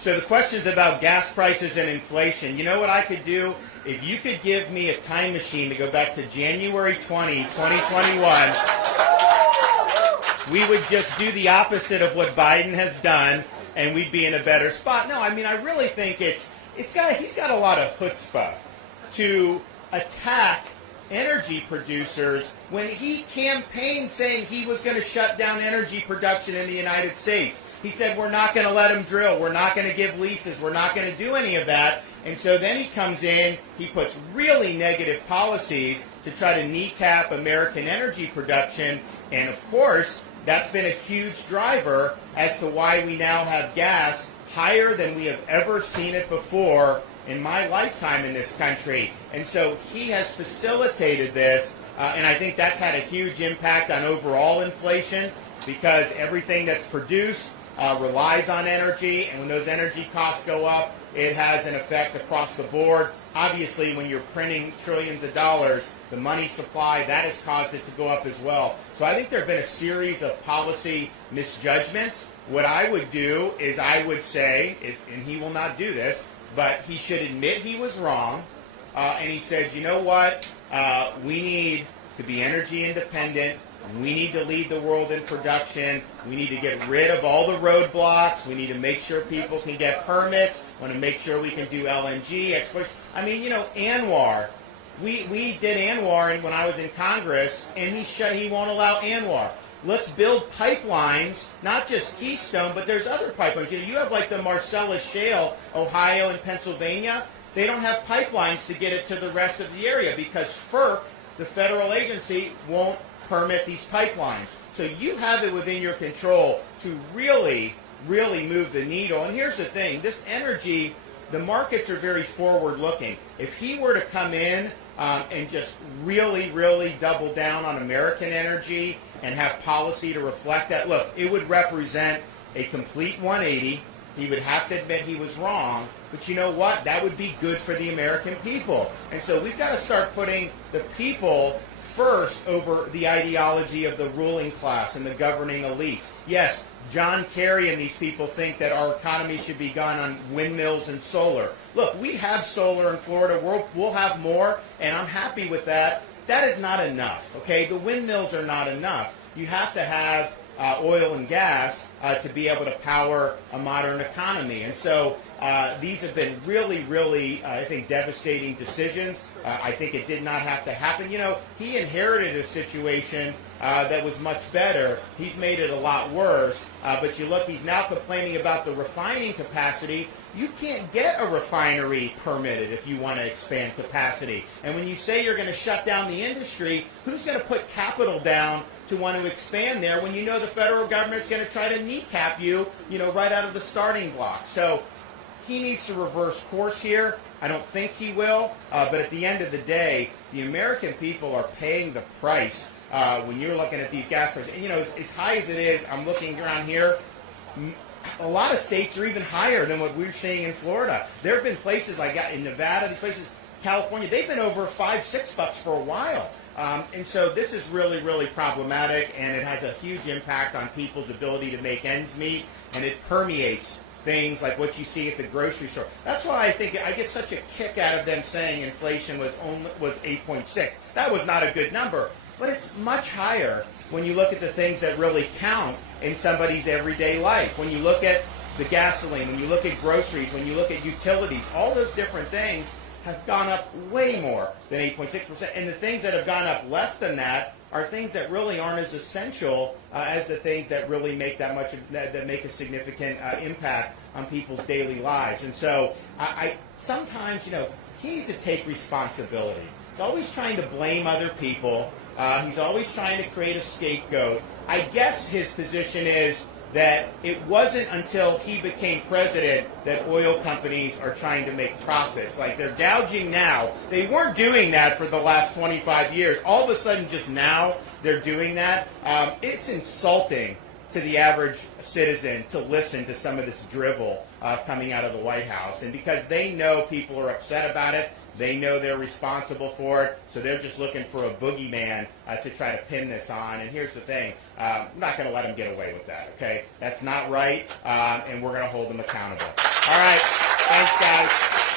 So the question's about gas prices and inflation. You know what I could do? If you could give me a time machine to go back to January 2021, we would just do the opposite of what Biden has done, and we'd be in a better spot. No, I mean, I really think he's got a lot of chutzpah to attack energy producers when he campaigned saying he was going to shut down energy production in the United States. He said, we're not going to let them drill. We're not going to give leases. We're not going to do any of that. And so then he comes in, he puts really negative policies to try to kneecap American energy production. And of course, that's been a huge driver as to why we now have gas higher than we have ever seen it before in my lifetime in this country. And so he has facilitated this, and I think that's had a huge impact on overall inflation because everything that's produced relies on energy, and when those energy costs go up, it has an effect across the board. Obviously, when you're printing trillions of dollars, the money supply, that has caused it to go up as well. So I think there have been a series of policy misjudgments. What I would do is I would say, and he will not do this, but he should admit he was wrong, and he said, you know what, we need to be energy independent. We need to lead the world in production. We need to get rid of all the roadblocks. We need to make sure people can get permits. We want to make sure we can do LNG exploration. I mean, you know, Anwar. We did Anwar when I was in Congress, and he won't allow Anwar. Let's build pipelines, not just Keystone, but there's other pipelines. You know, you have like the Marcellus Shale, Ohio and Pennsylvania. They don't have pipelines to get it to the rest of the area because FERC, the federal agency, won't permit these pipelines. So you have it within your control to really, really move the needle. And here's the thing, this energy, the markets are very forward-looking. If he were to come in and just really, really double down on American energy and have policy to reflect that, look, it would represent a complete 180. He would have to admit he was wrong. But you know what? That would be good for the American people. And so we've got to start putting the people first over the ideology of the ruling class and the governing elites. Yes, John Kerry and these people think that our economy should be gone on windmills and solar. Look, we have solar in Florida. We'll have more, and I'm happy with that. That is not enough, okay? The windmills are not enough. You have to have oil and gas to be able to power a modern economy. And so these have been really, really, I think, devastating decisions. I think it did not have to happen. You know, he inherited a situation that was much better. He's made it a lot worse. But you look, he's now complaining about the refining capacity. You can't get a refinery permitted if you want to expand capacity. And when you say you're going to shut down the industry, who's going to put capital down to want to expand there when you know the federal government's going to try to kneecap you, right out of the starting block? So he needs to reverse course here. I don't think he will. But at the end of the day, the American people are paying the price when you're looking at these gas prices. And, as high as it is, I'm looking around here, a lot of states are even higher than what we're seeing in Florida. There have been places like in Nevada, these places, California, they've been over $5-6 for a while. And so this is really, really problematic, and it has a huge impact on people's ability to make ends meet, and it permeates things like what you see at the grocery store. That's why I think I get such a kick out of them saying inflation was 8.6. That was not a good number, but it's much higher when you look at the things that really count in somebody's everyday life. When you look at the gasoline, when you look at groceries, when you look at utilities, all those different things have gone up way more than 8.6%. And the things that have gone up less than that are things that really aren't as essential as the things that really make that make a significant impact on people's daily lives. And so I sometimes, he needs to take responsibility. He's always trying to blame other people. He's always trying to create a scapegoat. I guess his position is that it wasn't until he became president that oil companies are trying to make profits. Like, they're gouging now. They weren't doing that for the last 25 years. All of a sudden, just now, they're doing that. It's insulting to the average citizen to listen to some of this drivel coming out of the White House. And because they know people are upset about it, they know they're responsible for it, so they're just looking for a boogeyman to try to pin this on. And here's the thing, I'm not going to let them get away with that, okay? That's not right, and we're going to hold them accountable. All right. Thanks, guys.